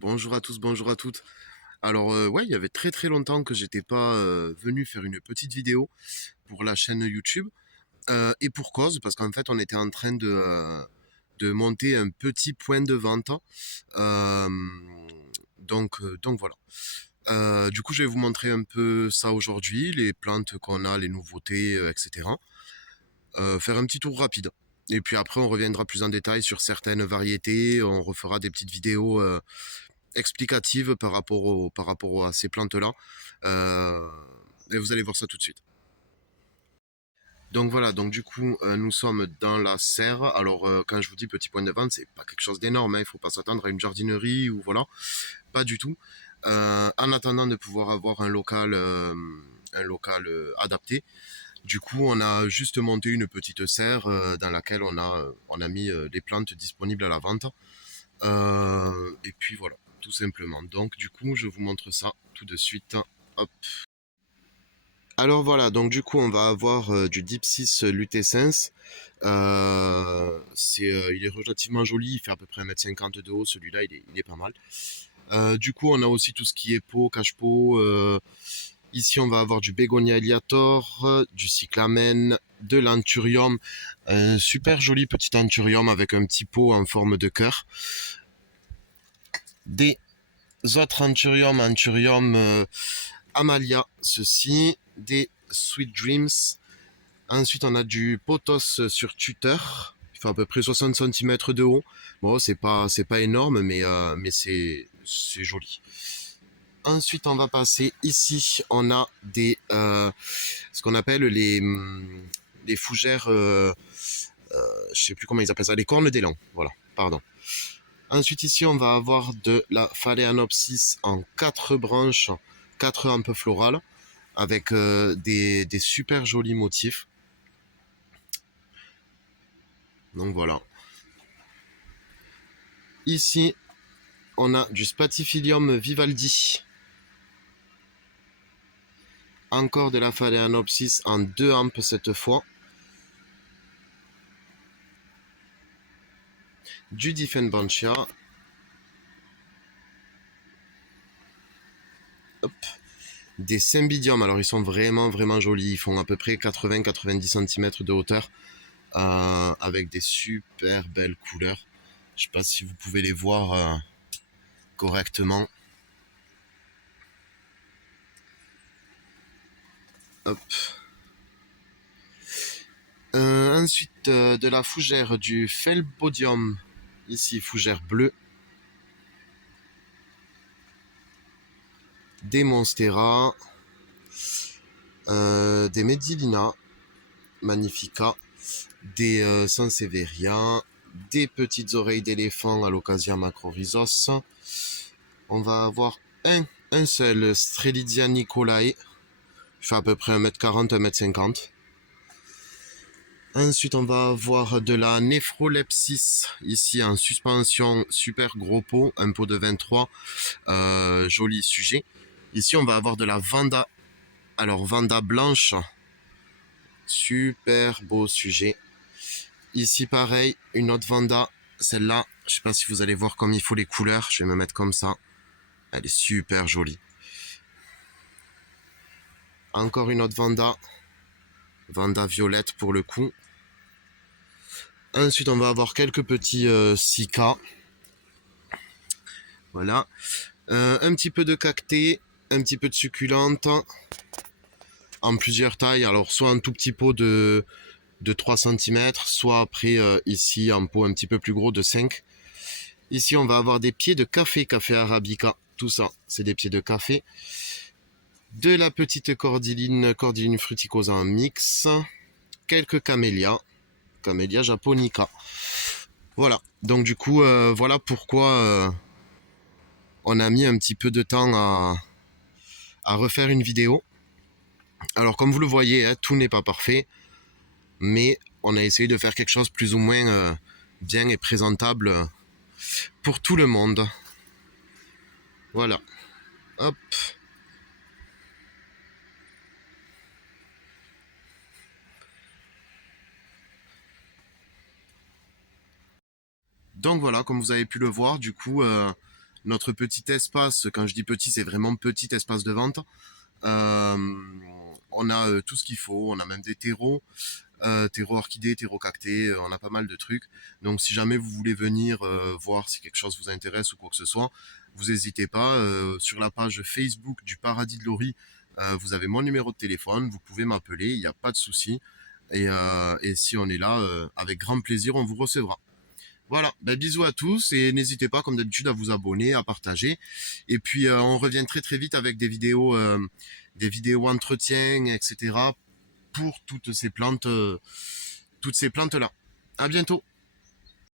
Bonjour à tous, bonjour à toutes. Alors ouais, il y avait très très longtemps que j'étais pas venu faire une petite vidéo pour la chaîne YouTube. Et pour cause, parce qu'en fait on était en train de monter un petit point de vente. Euh, donc voilà. Du coup je vais vous montrer un peu ça aujourd'hui, les plantes qu'on a, les nouveautés, etc. Faire un petit tour rapide. Et puis après on reviendra plus en détail sur certaines variétés, on refera des petites vidéos explicative par rapport à ces plantes-là. Euh, et vous allez voir ça tout de suite. Donc voilà, donc du coup, nous sommes dans la serre. Alors, quand je vous dis petit point de vente, c'est pas quelque chose d'énorme, hein. Il ne faut pas s'attendre à une jardinerie ou voilà, pas du tout. En attendant de pouvoir avoir un local adapté, du coup, on a juste monté une petite serre dans laquelle on a mis des plantes disponibles à la vente. Et puis voilà, tout simplement. Donc du coup, je vous montre ça tout de suite. Hop. Alors voilà, donc du coup, on va avoir du Dipsys lutescens. Il est relativement joli, il fait à peu près 1,50 m de haut, celui-là, il est pas mal. Du coup, on a aussi tout ce qui est pot, cache-pot. Ici, on va avoir du Begonia Eliator, du Cyclamen, de l'Anthurium. Un super joli petit Anthurium avec un petit pot en forme de cœur. Des autres Anthurium Amalia, ceci, des Sweet Dreams. Ensuite, on a du Pothos sur tuteur. Il fait à peu près 60 cm de haut. Bon, c'est pas énorme, mais c'est joli. Ensuite, on va passer ici. On a ce qu'on appelle les fougères. Je sais plus comment ils appellent ça. Les cornes d'élan. Voilà. Pardon. Ensuite, ici, on va avoir de la Phalaenopsis en 4 branches, 4 rampes florales, avec des super jolis motifs. Donc voilà. Ici, on a du Spathiphyllum vivaldi. Encore de la Phalaenopsis en 2 rampes cette fois. Du Dieffenbachia. Hop. Des Cymbidium, alors ils sont vraiment vraiment jolis, ils font à peu près 80-90 cm de hauteur, avec des super belles couleurs. Je sais pas si vous pouvez les voir correctement. Hop. Ensuite, de la fougère du Phelbodium, ici fougère bleue. Des Monstera, des Medilina Magnifica, des Sansevieria, des petites oreilles d'éléphant à l'occasion macrorhizos. On va avoir un seul Strelitzia Nicolae, il fait à peu près 1,40 m, 1,50 m. Ensuite, on va avoir de la Néphrolepsis, ici en suspension, super gros pot, un pot de 23, joli sujet. Ici, on va avoir de la Vanda, alors Vanda blanche, super beau sujet. Ici, pareil, une autre Vanda, celle-là, je sais pas si vous allez voir comme il faut les couleurs, je vais me mettre comme ça. Elle est super jolie. Encore une autre Vanda violette pour le coup. Ensuite, on va avoir quelques petits Sika. Voilà. Un petit peu de cacté, un petit peu de succulente, en plusieurs tailles. Alors, soit un tout petit pot de 3 cm, soit après, ici, un pot un petit peu plus gros de 5. Ici, on va avoir des pieds de café arabica. Tout ça, c'est des pieds de café. De la petite cordyline fruticosa en mix. Quelques camélias japonica. Voilà. Donc, du coup, voilà pourquoi on a mis un petit peu de temps à refaire une vidéo. Alors, comme vous le voyez, hein, tout n'est pas parfait, mais on a essayé de faire quelque chose plus ou moins bien et présentable pour tout le monde. Voilà. Hop. Donc voilà, comme vous avez pu le voir, du coup, notre petit espace. Quand je dis petit, c'est vraiment petit espace de vente. On a tout ce qu'il faut, on a même des terreaux, terreau orchidée, terreau cacté, on a pas mal de trucs. Donc si jamais vous voulez venir voir si quelque chose vous intéresse ou quoi que ce soit, vous n'hésitez pas. Sur la page Facebook du Paradis de Lori, vous avez mon numéro de téléphone, vous pouvez m'appeler, il n'y a pas de souci. Et si on est là, avec grand plaisir, on vous recevra. Voilà, ben, bisous à tous et n'hésitez pas, comme d'habitude, à vous abonner, à partager. Et puis, on revient très très vite avec des vidéos entretien, etc. pour toutes ces plantes là. À bientôt.